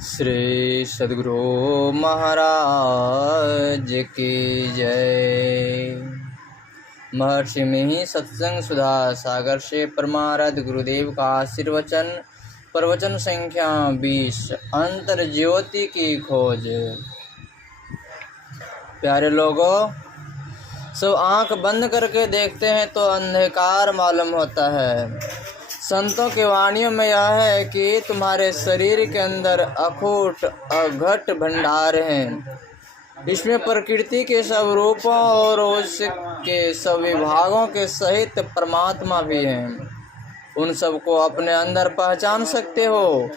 श्री सद्गुरु महाराज की जय। महर्षि मिहि सत्संग सुधा सागर से परमाराध्य गुरुदेव का आशीर्वचन। प्रवचन संख्या 20। अंतर ज्योति की खोज। प्यारे लोगों, सब आंख बंद करके देखते हैं तो अंधकार मालूम होता है। संतों की वाणियों में यह है कि तुम्हारे शरीर के अंदर अखूट अघट भंडार हैं। इसमें प्रकृति के सब रूपों और उसके सब विभागों के सहित परमात्मा भी हैं। उन सबको अपने अंदर पहचान सकते हो,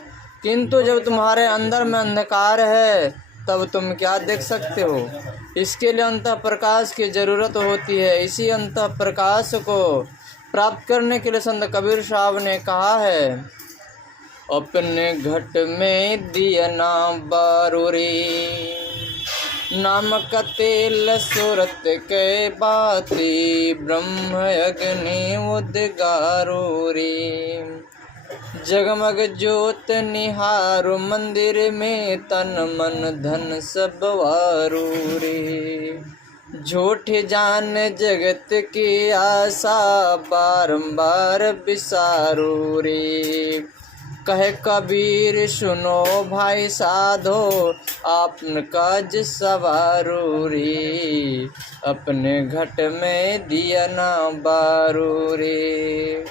किंतु जब तुम्हारे अंदर में अंधकार है तब तुम क्या देख सकते हो? इसके लिए अंतः प्रकाश की जरूरत होती है। इसी अंतः प्रकाश को प्राप्त करने के लिए संत कबीर साहब ने कहा है, अपने घट में दिया ना बारूरी, नामक तेल सूरत के बाती, ब्रह्म अग्नि उद्गारूरी, जगमग ज्योत निहारो मंदिर में, तन मन धन सब वारूरी, झूठी जान जगत की आशा, बारंबार बिसारू रे। कहे कबीर सुनो भाई साधो, आपन काज सवारू रे, अपने घट में दिया ना बारू रे।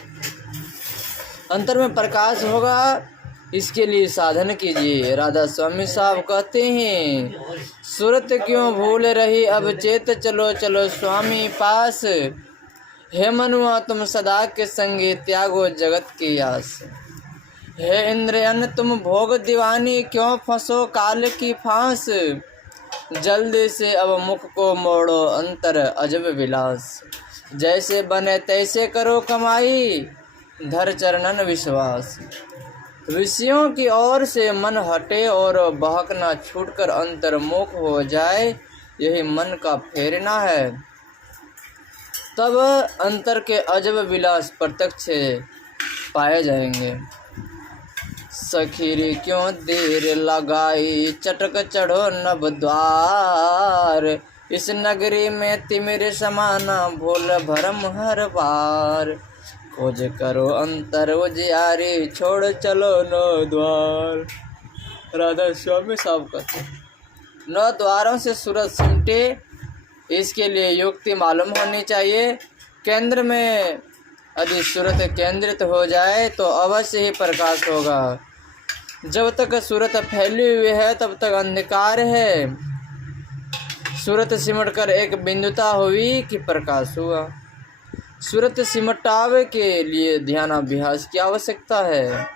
अंतर में प्रकाश होगा, इसके लिए साधन कीजिए। राधा स्वामी साहब कहते हैं, सूरत क्यों भूल रही अब चेत चलो चलो स्वामी पास, हे मनुआ तुम सदा के संगे त्यागो जगत की आस। हे इंद्रियन तुम भोग दीवानी क्यों फंसो काल की फांस, जल्दी से अब मुख को मोड़ो अंतर अजब विलास। जैसे बने तैसे करो कमाई, धर चरणन विश्वास। विषयों की ओर से मन हटे और बहकना छूटकर अंतर्मुख हो जाए, यही मन का फेरना है। तब अंतर के अजब विलास प्रत्यक्ष पाए जाएंगे। सखीरी क्यों देर लगाई, चटक चढ़ो नभ द्वार, इस नगरी में तिमिर समाना भूल भरम हर बार। खोज करो अंतर उजियारी, छोड़ चलो नौ द्वार। राधा स्वामी साहब कहते हैं, 9 द्वारों से सूरज सिमटे, इसके लिए युक्ति मालूम होनी चाहिए। केंद्र में यदि सूरत केंद्रित हो जाए तो अवश्य ही प्रकाश होगा। जब तक सूरत फैली हुई है तब तक अंधकार है। सूरत सिमटकर एक बिंदुता हुई कि प्रकाश हुआ। सूरत सिमटावे के लिए ध्यानाभ्यास की आवश्यकता है।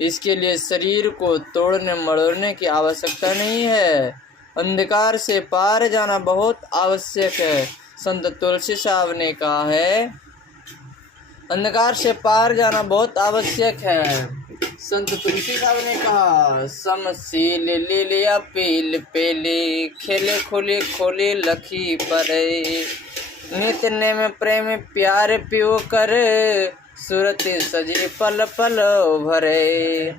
इसके लिए शरीर को तोड़ने मड़ोड़ने की आवश्यकता नहीं है। अंधकार से पार जाना बहुत आवश्यक है। संत तुलसी साहब ने कहा है, अंधकार से पार जाना बहुत आवश्यक है। संत तुलसी साहब ने कहा, समशील लीलिया पील पेली, खेले खुली खोली लखी परे, नित ने में प्रेम प्यार पियो कर, सूरत सजी पल पल भरे।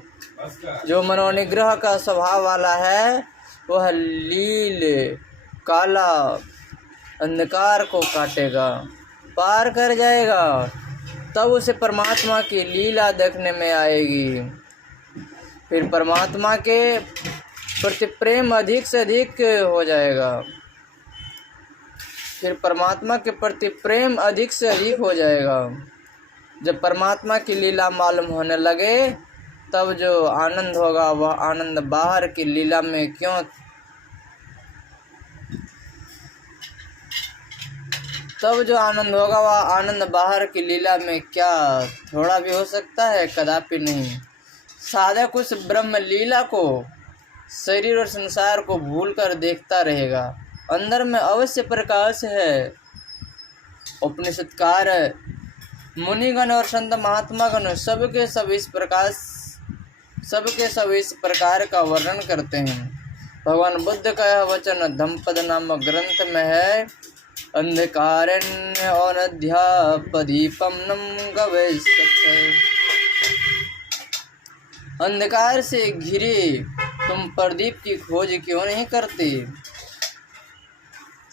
जो मनोनिग्रह का स्वभाव वाला है वह लील काला अंधकार को काटेगा, पार कर जाएगा, तब उसे परमात्मा की लीला देखने में आएगी। फिर परमात्मा के प्रति प्रेम अधिक से अधिक हो जाएगा। फिर परमात्मा के प्रति प्रेम अधिक से अधिक हो जाएगा। जब परमात्मा की लीला मालूम होने लगे तब जो आनंद होगा वह आनंद बाहर की लीला में क्यों, तब जो आनंद होगा वह आनंद बाहर की लीला में क्या थोड़ा भी हो सकता है? कदापि नहीं। साधक उस ब्रह्म लीला को शरीर और संसार को भूलकर देखता रहेगा। अंदर में अवश्य प्रकाश है। उपनिषदकार मुनिगण और संत महात्मागण सबके सब इस प्रकार का वर्णन करते हैं। भगवान बुद्ध का यह वचन धम्मपद नामक ग्रंथ में है, अंधकारण्य अनध्यापदीपम नम गवेशत्। अंधकार से घिरे तुम प्रदीप की खोज क्यों नहीं करते।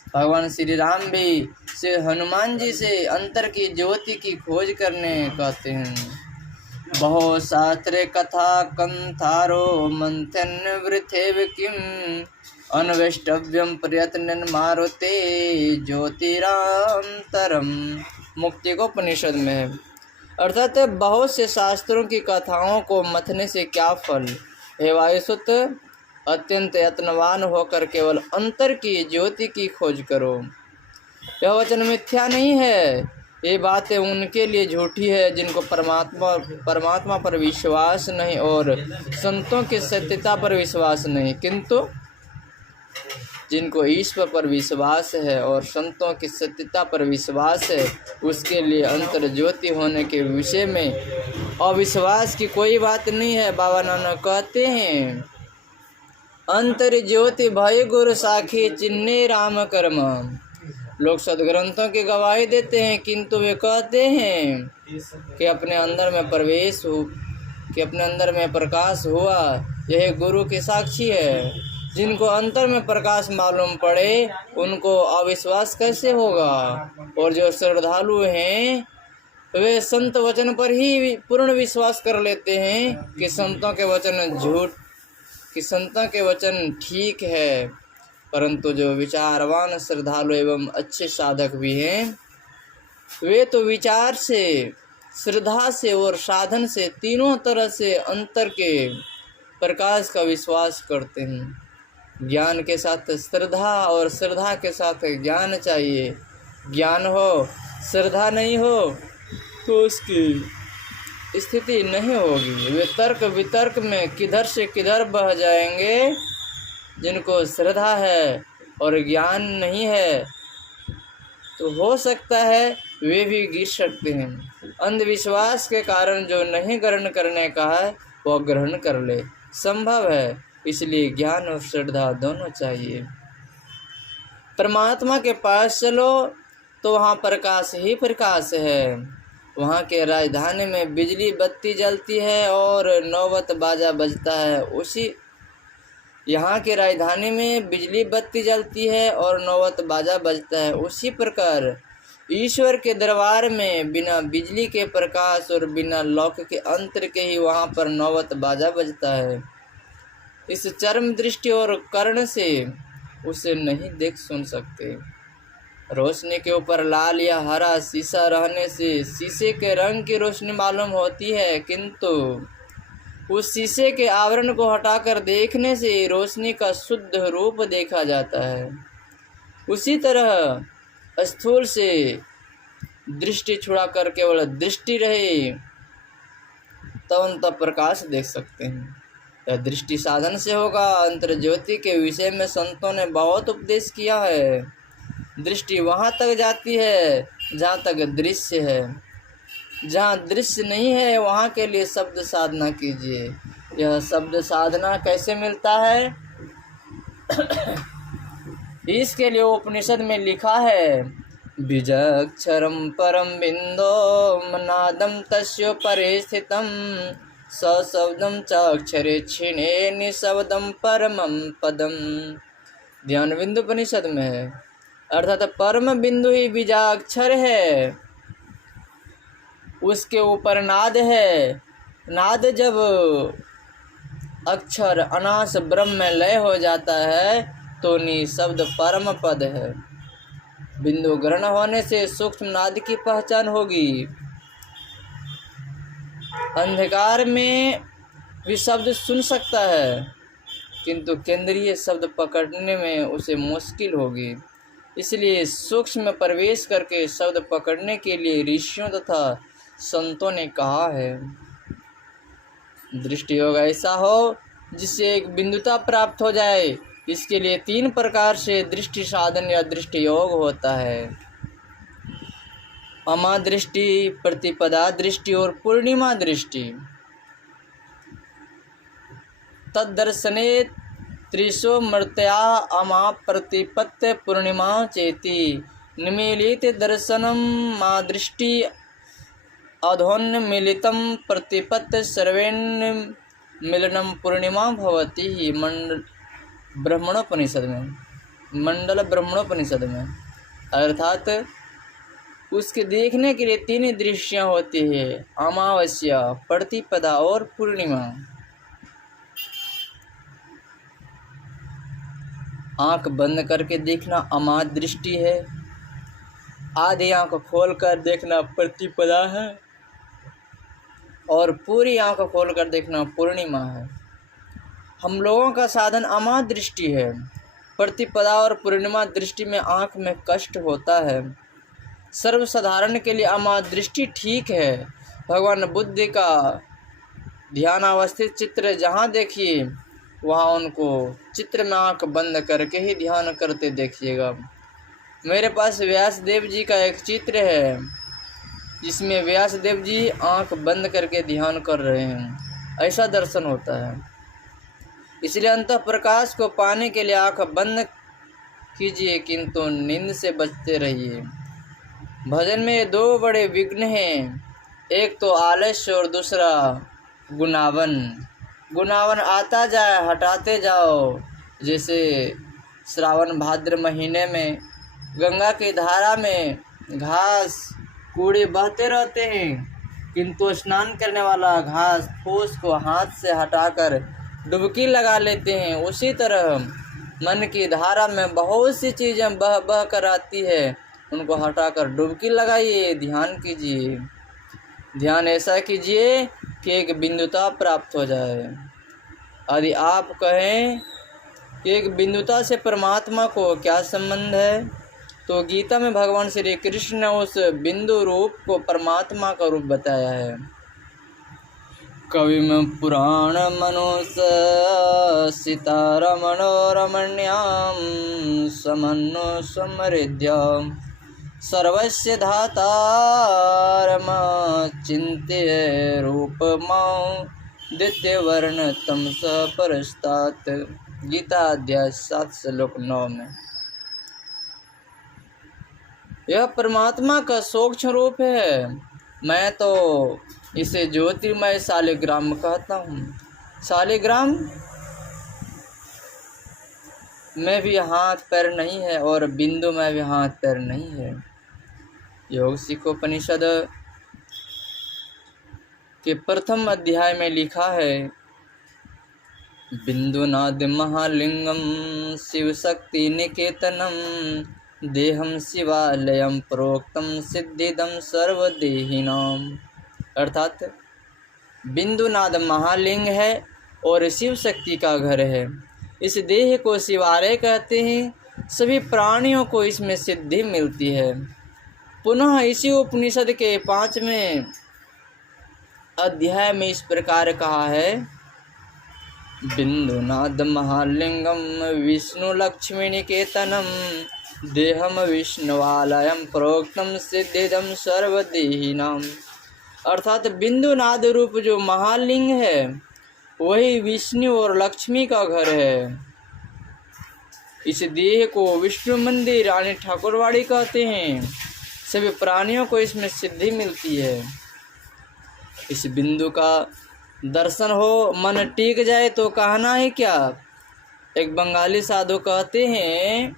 भगवान श्री राम भी से हनुमान जी से अंतर की ज्योति की खोज करने कहते हैं। बहु शास्त्रे कथा कंथारो मंथन वृथेव किम अन्वेष्टव्यम प्रयत्न मारुते ज्योतिरांतरम। मुक्ति को उपनिषद में है। अर्थात बहुत से शास्त्रों की कथाओं को मथने से क्या फल। हे वायुसुत, अत्यंत यत्नवान होकर केवल अंतर की ज्योति की खोज करो। यह वचन मिथ्या नहीं है। ये बातें उनके लिए झूठी है जिनको परमात्मा पर विश्वास नहीं और संतों की सत्यता पर विश्वास नहीं, किंतु जिनको ईश्वर पर विश्वास है और संतों की सत्यता पर विश्वास है, उसके लिए अंतर ज्योति होने के विषय में अविश्वास की कोई बात नहीं है। बाबा नानक कहते हैं, अंतर ज्योति भय गुरु साखी चिन्ने राम कर्म। लोग सदग्रंथों की गवाही देते हैं, किंतु वे कहते हैं कि अपने अंदर में प्रकाश हुआ, यह गुरु की साक्षी है। जिनको अंतर में प्रकाश मालूम पड़े उनको अविश्वास कैसे होगा। और जो श्रद्धालु हैं वे संत वचन पर ही पूर्ण विश्वास कर लेते हैं कि संतों के वचन ठीक है। परंतु जो विचारवान श्रद्धालु एवं अच्छे साधक भी हैं, वे तो विचार से, श्रद्धा से और साधन से तीनों तरह से अंतर के प्रकाश का विश्वास करते हैं। ज्ञान के साथ श्रद्धा और श्रद्धा के साथ ज्ञान चाहिए। ज्ञान हो, श्रद्धा नहीं हो तो उसकी स्थिति नहीं होगी। वे तर्क वितर्क में किधर से किधर बह जाएंगे। जिनको श्रद्धा है और ज्ञान नहीं है तो हो सकता है वे भी गिर सकते हैं। अंधविश्वास के कारण जो नहीं ग्रहण करने का है वह ग्रहण कर ले, संभव है। इसलिए ज्ञान और श्रद्धा दोनों चाहिए। परमात्मा के पास चलो तो वहाँ प्रकाश ही प्रकाश है। वहाँ के राजधानी में बिजली बत्ती जलती है और नौबत बाजा बजता है। यहाँ के राजधानी में बिजली बत्ती जलती है और नौबत बाजा बजता है। उसी प्रकार ईश्वर के दरबार में बिना बिजली के प्रकाश और बिना लौक के अंतर के ही वहाँ पर नौबत बाजा बजता है। इस चर्म दृष्टि और कर्ण से उसे नहीं देख सुन सकते। रोशनी के ऊपर लाल या हरा शीशा रहने से शीशे के रंग की रोशनी मालूम होती है, किंतु उस शीशे के आवरण को हटाकर देखने से रोशनी का शुद्ध रूप देखा जाता है। उसी तरह स्थूल से दृष्टि छुड़ाकर केवल दृष्टि रहे तो अंत प्रकाश देख सकते हैं। यह दृष्टि साधन से होगा। अंतर ज्योति के विषय में संतों ने बहुत उपदेश किया है। दृष्टि वहाँ तक जाती है जहाँ तक दृश्य है। जहाँ दृश्य नहीं है वहाँ के लिए शब्द साधना कीजिए। यह शब्द साधना कैसे मिलता है इसके लिए उपनिषद में लिखा है, बीजाक्षरम परम बिंदो मनादम तस्य परे स्थितम सशब्दम चाक्षरे क्षीणे निशब्दम परमम पदम। ध्यान बिंदु उपनिषद में है। अर्थात परम बिंदु ही बीजाक्षर है, उसके ऊपर नाद है। नाद जब अक्षर अनास ब्रह्म में लय हो जाता है तो निशब्द परम पद है। बिंदु ग्रहण होने से सूक्ष्म नाद की पहचान होगी। अंधकार में भी शब्द सुन सकता है, किंतु केंद्रीय शब्द पकड़ने में उसे मुश्किल होगी। इसलिए सूक्ष्म में प्रवेश करके शब्द पकड़ने के लिए ऋषियों तथा संतों ने कहा है। दृष्टि योग ऐसा हो जिससे एक बिंदुता प्राप्त हो जाए। इसके लिए 3 प्रकार से दृष्टि साधन या दृष्टि योग होता है। अमा दृष्टि, प्रतिपदा दृष्टि और पूर्णिमा दृष्टि। तद्दर्शने त्रिशो मर्त्या अमा प्रतिपत्त पूर्णिमा चेति निमीलित दर्शनम मा दृष्टि अधोन्मिलितम प्रतिपत्त सर्वेण मिलनम पूर्णिमा भवती ब्रह्मणोपनिषद में, मंडल ब्रह्मणोपनिषद में। अर्थात उसके देखने के लिए 3 दृश्यां होती है, अमावस्या, प्रतिपदा और पूर्णिमा। आंख बंद करके देखना अमाद दृष्टि है, आधी आंख खोलकर देखना प्रतिपदा है और पूरी आंख खोलकर देखना पूर्णिमा है। हम लोगों का साधन अमाद दृष्टि है। प्रतिपदा और पूर्णिमा दृष्टि में आंख में कष्ट होता है। सर्वसाधारण के लिए अमाद दृष्टि ठीक है। भगवान बुद्ध का ध्यान अवस्थित चित्र जहाँ देखिए वहाँ उनको चित्र में आंख बंद करके ही ध्यान करते देखिएगा। मेरे पास व्यासदेव जी का एक चित्र है जिसमें व्यासदेव जी आंख बंद करके ध्यान कर रहे हैं, ऐसा दर्शन होता है। इसलिए अंतः प्रकाश को पाने के लिए आंख बंद कीजिए, किंतु नींद से बचते रहिए। भजन में 2 बड़े विघ्न हैं, एक तो आलस्य और दूसरा गुनावन। गुनावन आता जाए हटाते जाओ। जैसे श्रावण भाद्र महीने में गंगा की धारा में घास कूड़े बहते रहते हैं, किंतु स्नान करने वाला घास फूस को हाथ से हटाकर डुबकी लगा लेते हैं। उसी तरह मन की धारा में बहुत सी चीज़ें बह बह कर आती है, उनको हटाकर डुबकी लगाइए, ध्यान कीजिए। ध्यान ऐसा कीजिए कि एक बिंदुता प्राप्त हो जाए। यदि आप कहें कि एक बिंदुता से परमात्मा को क्या संबंध है, तो गीता में भगवान श्री कृष्ण ने उस बिंदु रूप को परमात्मा का रूप बताया है। कविम पुराण मनुष्य सितारमणोरमण्याम समन्नो समृद्ध्याम सर्वस्य धातारम चिंत्य रूपमां द्वितीयवर्ण तमस परस्तात्। गीता अध्याय 7 श्लोक 9 में। यह परमात्मा का सूक्ष्म रूप है। मैं तो इसे ज्योतिर्मय शालिग्राम कहता हूँ। शालिग्राम में भी हाथ पैर नहीं है और बिंदु में भी हाथ पैर नहीं है। योग सिखोपनिषद के प्रथम अध्याय में लिखा है, बिंदुनाद महालिंगम शिव शक्ति निकेतनम देहम शिवालयम प्रोक्तम सिद्धिदम सर्वदेहिनाम। अर्थात बिंदुनाद महालिंग है और शिव शक्ति का घर है। इस देह को शिवालय कहते हैं। सभी प्राणियों को इसमें सिद्धि मिलती है। पुनः इसी उपनिषद के 5वें अध्याय में इस प्रकार कहा है, बिंदुनाद महालिंगम विष्णु लक्ष्मी निकेतनम देहम विष्णुवालयम प्रोक्तम सिद्धिदम सर्वदेहिनाम। अर्थात बिंदुनाद रूप जो महालिंग है वही विष्णु और लक्ष्मी का घर है। इस देह को विष्णु मंदिर यानी ठाकुरवाड़ी कहते हैं। सभी प्राणियों को इसमें सिद्धि मिलती है। इस बिंदु का दर्शन हो, मन टिक जाए तो कहना है क्या। एक बंगाली साधु कहते हैं,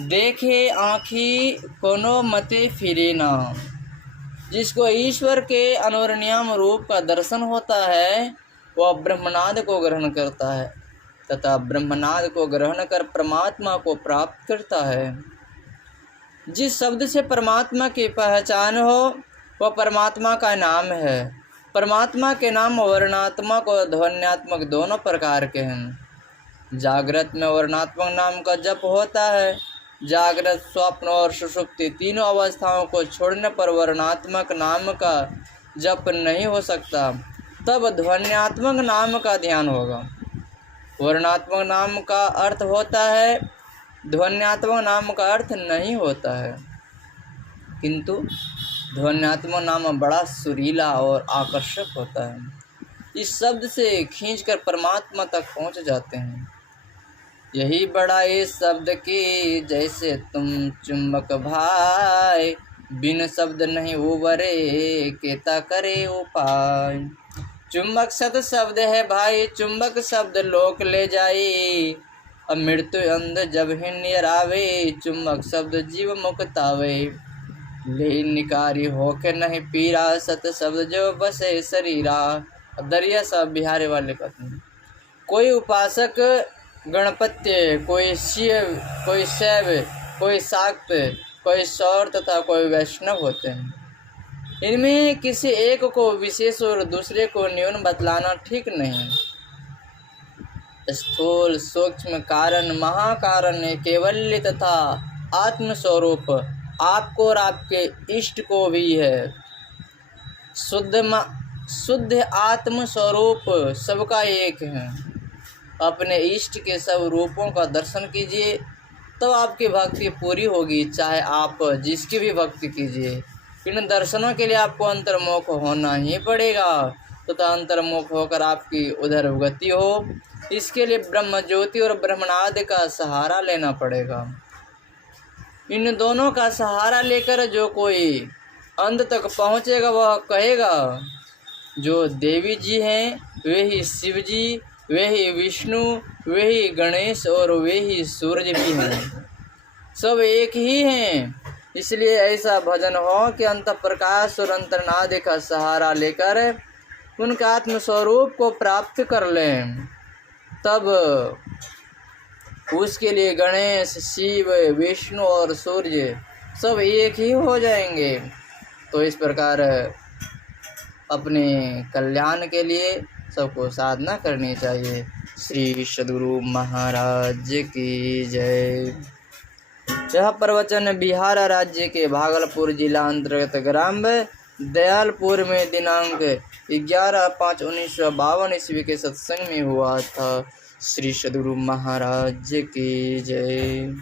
देखे आँखी कोनो मते फिरे ना। जिसको ईश्वर के अनुरनियम रूप का दर्शन होता है वह ब्रह्मनाद को ग्रहण करता है तथा ब्रह्मनाद को ग्रहण कर परमात्मा को प्राप्त करता है। जिस शब्द से परमात्मा की पहचान हो वह परमात्मा का नाम है। परमात्मा के नाम वर्णात्मक और ध्वन्यात्मक दोनों प्रकार के हैं। जागृत में वर्णात्मक नाम का जप होता है। जागृत, स्वप्न और सुषुप्ति तीनों अवस्थाओं को छोड़ने पर वर्णात्मक नाम का जप नहीं हो सकता। तब ध्वन्यात्मक नाम का ध्यान होगा। वर्णात्मक नाम का अर्थ होता है, ध्वन्यात्मक नाम का अर्थ नहीं होता है। किंतु ध्वन्यात्मक नाम बड़ा सुरीला और आकर्षक होता है। इस शब्द से खींचकर परमात्मा तक पहुंच जाते हैं। यही बड़ा इस शब्द की जैसे तुम चुंबक भाई, बिन शब्द नहीं उबरे केता करे उपाय। चुंबक सत शब्द है भाई, चुंबक शब्द लोक ले जाई। अब मृत्यु अंध जब ही नियर आवे, चुंबक शब्द जीव मुक्तावे। ले निकारी होके नहीं पीरा, सत शब्द जो बसे शरीरा। दरिया साहब बिहारी वाले कहते हैं, कोई उपासक गणपत्य, कोई शिव, कोई शैव, कोई शाक्त, कोई सौर तथा कोई वैष्णव होते हैं। इनमें किसी एक को विशेष और दूसरे को न्यून बतलाना ठीक नहीं। स्थूल सूक्ष्म कारण महाकारण केवल्य तथा आत्मस्वरूप आपको और आपके इष्ट को भी है। शुद्ध आत्म स्वरूप सबका एक है। अपने इष्ट के सब रूपों का दर्शन कीजिए, तो आपकी भक्ति पूरी होगी, चाहे आप जिसकी भी भक्ति कीजिए। इन दर्शनों के लिए आपको अंतर्मुख होना ही पड़ेगा, तथा अंतर्मुख होकर आपकी उधर गति हो, इसके लिए ब्रह्म ज्योति और ब्रह्मनाद का सहारा लेना पड़ेगा। इन दोनों का सहारा लेकर जो कोई अंत तक पहुँचेगा, वह कहेगा जो देवी जी हैं वे ही शिव जी, वे ही विष्णु, वे ही गणेश और वे ही सूर्य भी हैं, सब एक ही हैं। इसलिए ऐसा भजन हो कि अंत प्रकाश और अंतर्नाद का सहारा लेकर उनका आत्मस्वरूप को प्राप्त कर लें। तब उसके लिए गणेश, शिव, विष्णु और सूर्य सब एक ही हो जाएंगे। तो इस प्रकार अपने कल्याण के लिए सबको साधना करनी चाहिए। श्री सद्गुरु महाराज की जय। यह प्रवचन बिहार राज्य के भागलपुर जिला अंतर्गत ग्राम दयालपुर में दिनांक 11/5/1952 ईस्वी के सत्संग में हुआ था। श्री सद्गुरु महाराज की जय।